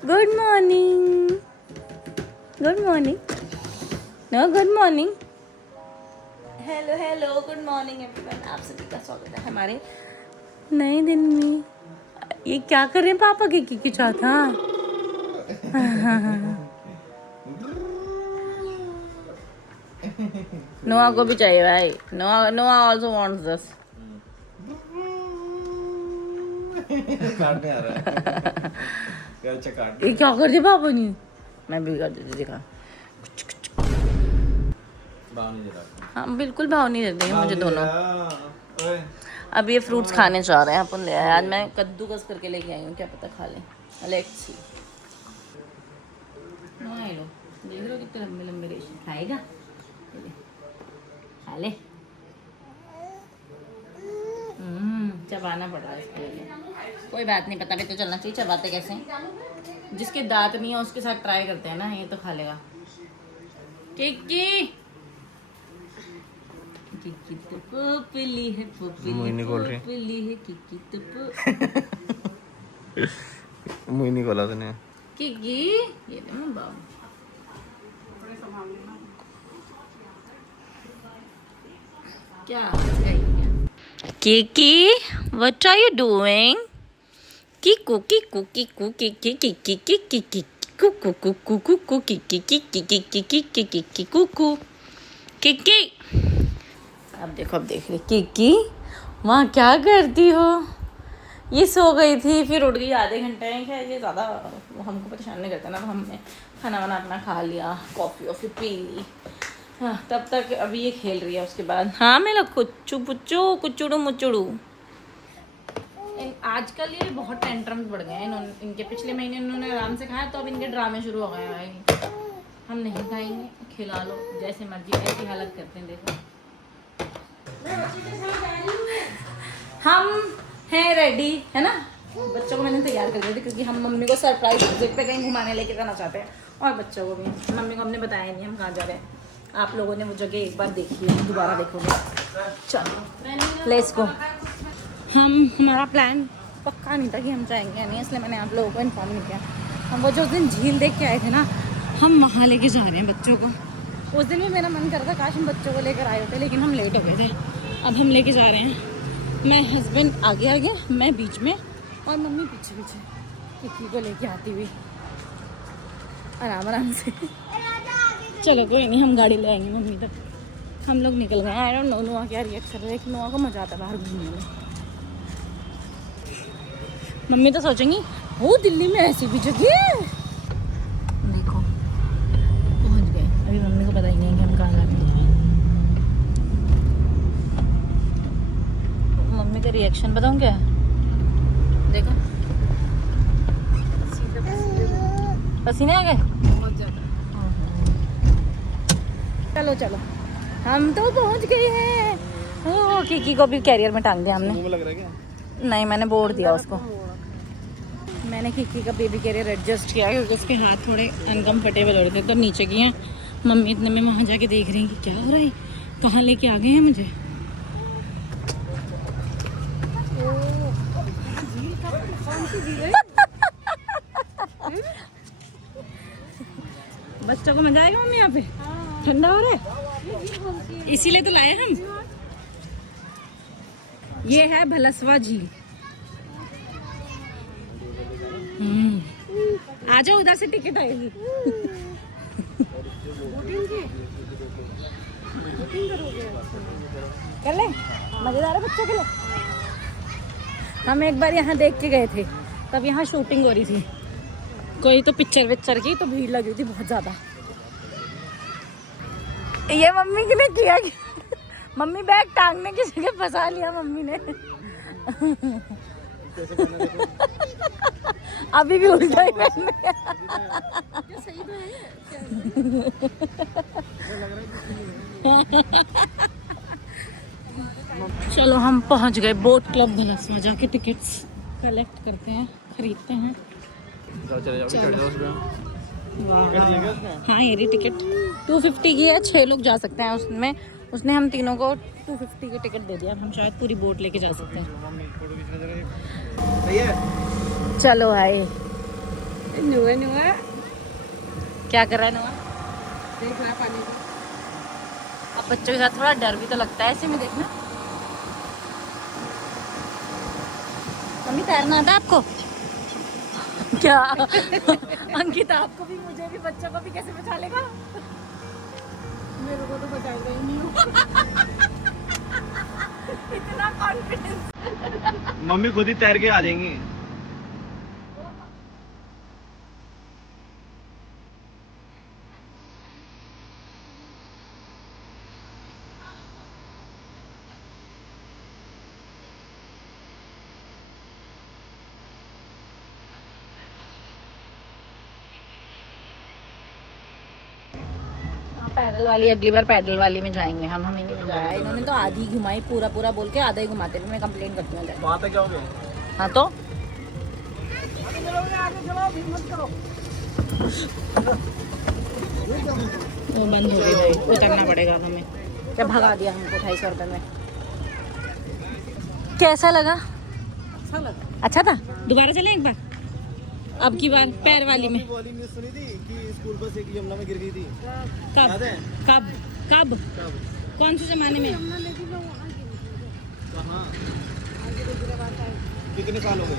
Good morning, good morning, no good morning, hello hello, good morning everyone. आप सभी का स्वागत है हमारे नए दिन में। ये क्या कर रहे हैं पापा के की चाहता। नोआ को भी चाहिए भाई। नोआ नोआ आल्सो वांट्स दिस। काटने आ रहा है। अच्छा काट। ये क्या कर दिया पापा ने? मैं भी कर देती, दिखा। भाव नहीं दे रहा। हाँ बिल्कुल भाव नहीं देते हैं मुझे दोनों। ओए अब ये फ्रूट्स खाने चाह रहे हैं, अपन ले आए। आज मैं कद्दूकस करके लेके आई हूँ, क्या पता खा लें। Let's see. नोआ लो, देख रहे हो कितने लंबे लंबे रेशे। खाएगा? ये ले, खा ले। चबाना पड़ रहा है इसके लिए। कोई बात नहीं, पता भी तो चलना चाहिए चबाते कैसे हैं। जिसके दांत नहीं है उसके साथ ट्राई करते हैं ना, ये तो खा लेगा। किक्की किक्की तो पोपली है, पोपली पोपली है, किक्की तो मुझे नहीं खोला तूने। किक्की ये दे मैं बाबू। क्या किक्की, व्हाट आर यू डूइंग? किकू किकू किकू किकी किकी किकी किकी कुकू कुकू कुकू किकी किकी किकी किकी किकी कुकू किकी। अब देखो, अब देख रही किकी वहाँ क्या करती हो। ये सो गई थी, फिर उठ गई आधे घंटे में। खैर ये ज़्यादा हमको परेशान नहीं करता ना, तो हमने खाना वाना अपना खा लिया, कॉफ़ी वॉफ़ी पी ली। हाँ तब तक अभी ये खेल रही है। उसके बाद हाँ मेरा कुच्चू पुच्चू कुचुड़ू मुचुड़ू। आजकल ये बहुत टेंट्रम्स बढ़ गए हैं। इनके पिछले महीने इन्होंने आराम से खाया, तो अब इनके ड्रामे शुरू हो गए हैं भाई। हम नहीं खाएंगे, खिला लो जैसे मर्जी। ऐसी हालत करते हैं देखो। हम हैं रेडी, है ना। बच्चों को मैंने तैयार कर दिया था क्योंकि हम मम्मी को सरप्राइज विजिट पे कहीं घुमाने लेके जाना चाहते हैं, और बच्चों को भी। मम्मी को हमने बताया नहीं हम कहाँ जा रहे हैं। आप लोगों ने वो जगह एक बार देखी है, दोबारा देखोगे। चलो लेट्स गो। हमारा प्लान पक्का नहीं था कि हम जाएंगे नहीं, इसलिए मैंने आप लोगों को इन्फॉर्म नहीं किया। हम वो जो उस दिन झील देख के आए थे ना, हम वहाँ लेके जा रहे हैं बच्चों को। उस दिन भी मेरा मन कर था काश हम बच्चों को लेकर आए होते, लेकिन हम लेट हो गए थे। अब हम लेके जा रहे हैं। मैं हस्बैंड आगे आगे, मैं बीच में, और मम्मी पीछे पीछे किसी को लेके आती हुई आराम आराम से। चलो कोई नहीं, हम गाड़ी ले आएंगे मम्मी तक। हम लोग निकल गए। आई डोंट नो नोआ क्या रिएक्ट कर रहा है, कि नोआ को मजा आता है बाहर घूमने में। मम्मी तो सोचेंगी वो दिल्ली में ऐसी भी जगह है। देखो पहुंच गए। अभी मम्मी को पता ही नहीं है कि हम कहाँ जा रहे हैं। मम्मी का रिएक्शन बताऊँ क्या? देखो पसीने आ गए बहुत ज़्यादा। चलो चलो, हम तो पहुंच गए हैं। ओ किकी को भी कैरियर में टांग दिया हमने। लग रहा है क्या? नहीं मैंने बोर्ड दिया उसको। मैंने किकी का बेबी कैरियर एडजस्ट किया क्योंकि उसके हाथ थोड़े अनकम्फर्टेबल हो रहे थे, तो नीचे किए हैं। मम्मी इतने में वहाँ जाके देख रही हैं कि क्या हो रहा है, कहाँ लेके आ गए हैं मुझे। बच्चों को मजा आएगा मम्मी यहाँ पे। ठंडा हो रहा है इसीलिए तो लाए हम। ये है भलसवा झील। आ जाओ, उधर से टिकट आएगी। कर ले, मजेदार है बच्चों के लिए। हम एक बार यहाँ देख के गए थे, तब यहाँ शूटिंग हो रही थी कोई तो पिक्चर विक्चर की, तो भीड़ लगी थी बहुत ज्यादा। ये मम्मी के लिए किया गया। मम्मी बैग टांगने की जगह फंसा लिया मम्मी ने। अभी भी उल्टा ही पहन लिया। चलो हम पहुंच गए बोट क्लब भलसवा। जाके टिकट्स कलेक्ट करते हैं, खरीदते हैं। हाँ ये रही टिकट। 250 की है, 6 लोग जा सकते हैं उसमें। उसने हम तीनों को 250 की टिकट दे दिया। हम शायद पूरी बोट लेके जा सकते हैं। चलो भाई नुआ नुआ क्या कर रहा है नुआ? देख रहा पानी को। अब बच्चों के साथ थोड़ा डर भी तो लगता है ऐसे में देखना। मम्मी तैरना आता है आपको? क्या अंकिता आपको भी मुझे भी बच्चों को भी कैसे बचा लेगा? मेरे को तो बचाएगा ही नहीं हो। इतना कॉन्फिडेंस। मम्मी खुद ही तैर के आ जाएंगी। पैदल वाली अगली बार पैदल वाली में जाएंगे हम। हमें नहीं बुलाया इन्होंने तो आधी घुमाई, पूरा पूरा बोल के आधा ही घुमाते भी। मैं कंप्लेन करती हूँ। वहाँ तक जाओगे? हाँ तो वो बंद हो गई भाई, उतरना पड़ेगा हमें। क्या भगा दिया हमको 250 रुपये में। कैसा लगा? अच्छा लगा। अच्छा था? दोबारा चलें एक बार? अब की बार पैर वाली में। वाली न्यूज़ सुनी थी कि स्कूल बस एक यमुना में गिर गई थी। कब याद है? कब कब कौन से जमाने में? कहाँ? कितने साल हो गए?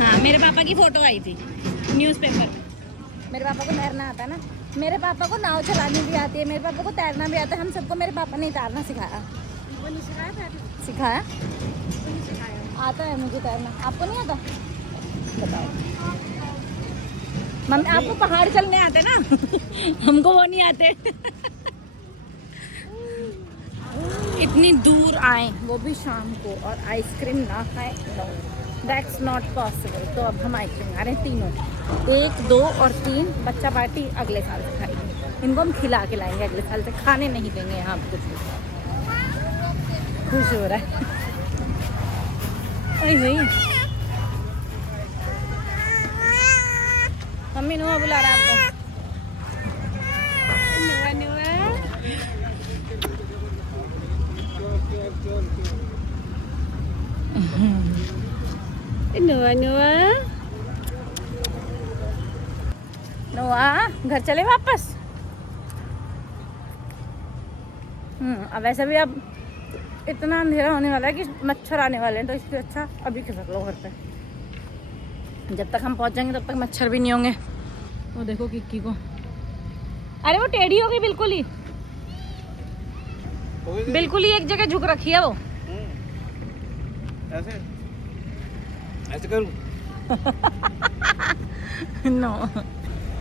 हाँ, मेरे पापा की फोटो आई थी न्यूज़पेपर में। मेरे पापा को तैरना आता है ना। मेरे पापा को नाव चलानी भी आती है, मेरे पापा को तैरना भी आता है। हम सबको मेरे पापा ने तैरना सिखाया। सिखाया? आता है मुझे तैरना। आपको नहीं आता? बताओ। मम्मी आपको पहाड़ चलने आते ना हमको वो नहीं आते। इतनी दूर आए वो भी शाम को और आइसक्रीम ना खाए, नो दैट्स नॉट पॉसिबल। तो अब हम आइसक्रीम खा रहे हैं तीनों, 1, 2 और 3। बच्चा पार्टी अगले साल से खाएंगे। इनको हम खिला के लाएंगे अगले साल से, खाने नहीं देंगे यहाँ कुछ भी। खुश हो रहा है। अरे भाई मम्मी नुआ बुला रहा है आपको। नुआ नुआ नुआ नुआ नुआ घर चले वापस। अब वैसे भी अब इतना अंधेरा होने वाला है कि मच्छर आने वाले हैं, तो इससे अच्छा अभी खिसक लो घर पे। जब तक हम पहुंच जाएंगे तब तक मच्छर भी नहीं होंगे। वो देखो किक्की को, अरे वो टेढ़ी हो गई बिल्कुल ही, बिल्कुल ही एक जगह झुक रखी है वो। ऐसे ऐसे करूं? नो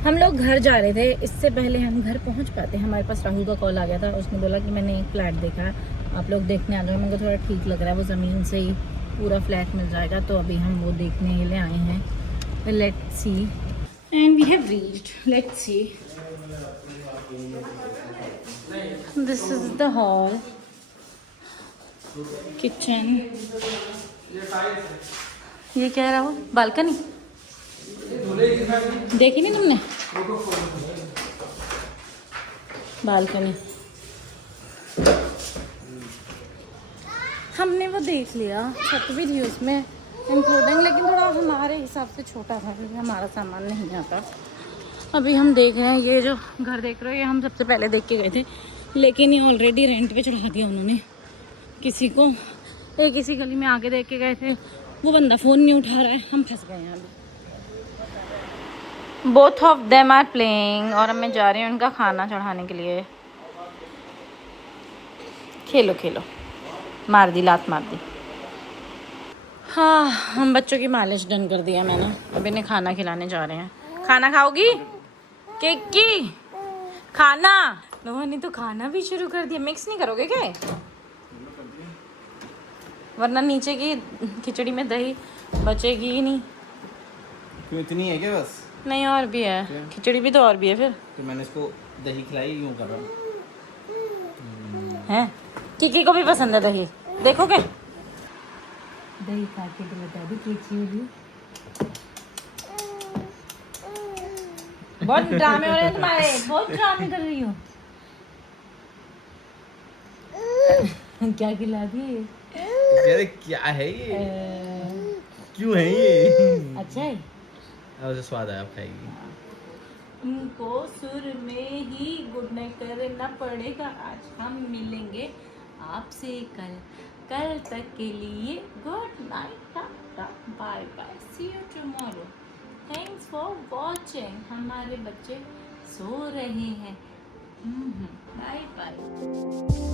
हम लोग घर जा रहे थे। इससे पहले हम घर पहुंच पाते, हमारे पास राहुल का कॉल आ गया था। उसने बोला कि मैंने एक फ्लैट देखा है, आप लोग देखने आ जाओ। मेरे को थोड़ा ठीक लग रहा है, वो ज़मीन से ही पूरा फ्लैट मिल जाएगा। तो अभी हम वो देखने के लिए आए हैं। Let's see and we have reached. Let's see, this is the hall, kitchen. ये क्या है राहुल? बालकनी देखी नहीं तुमने? बालकनी हमने वो देख लिया, छत भी थी उसमें इंक्लूडिंग, लेकिन थोड़ा हमारे हिसाब से छोटा था क्योंकि हमारा सामान नहीं आता। अभी हम देख रहे हैं ये जो घर देख रहे हो, ये हम सबसे पहले देख के गए थे, लेकिन ये ऑलरेडी रेंट पे चढ़ा दिया उन्होंने किसी को। एक इसी गली में आके देख के गए थे, वो बंदा फ़ोन नहीं उठा रहा है, हम फंस गए हैं अभी। Both of them are playing और मैं जा रही हूँ उनका खाना चढ़ाने के लिए। खेलो खेलो, मार दी, लात मार दी। हाँ, हम बच्चों की मालिश डन कर दिया मैंने। अब इन्हें खाना खिलाने जा रहे हैं। खाना खाओगी? केक की खाना? रोहन ने तो खाना भी शुरू कर दिया। मिक्स नहीं करोगे क्या? वरना नीचे की खिचड़ी में दही बचेगी ही नहीं। क्यों, इतनी है क्या बस? नहीं और भी है, खिचड़ी भी तो और भी है फिर। तो मैंने इसको दही खिलाई, यूं कर रहा हूं। है किकी को भी पसंद है दही, देखोगे? दही खा के तो बता दी कैसी होगी। बहुत ड्रामे हो रहे हैं तुम्हारे, बहुत ड्रामे कर रही हो। क्या खिला दी? अरे क्या है ये? क्यों है ये? अच्छा है। अब उसे स्वाद आया, आप खाएगी। उनको सुर में ही गुड नाइट करना पड़ेगा। आज हम मिलेंगे आपसे कल। कल तक के लिए good night, tata, bye bye, see you tomorrow. Thanks for watching. हमारे बच्चे सो रहे हैं। Bye bye.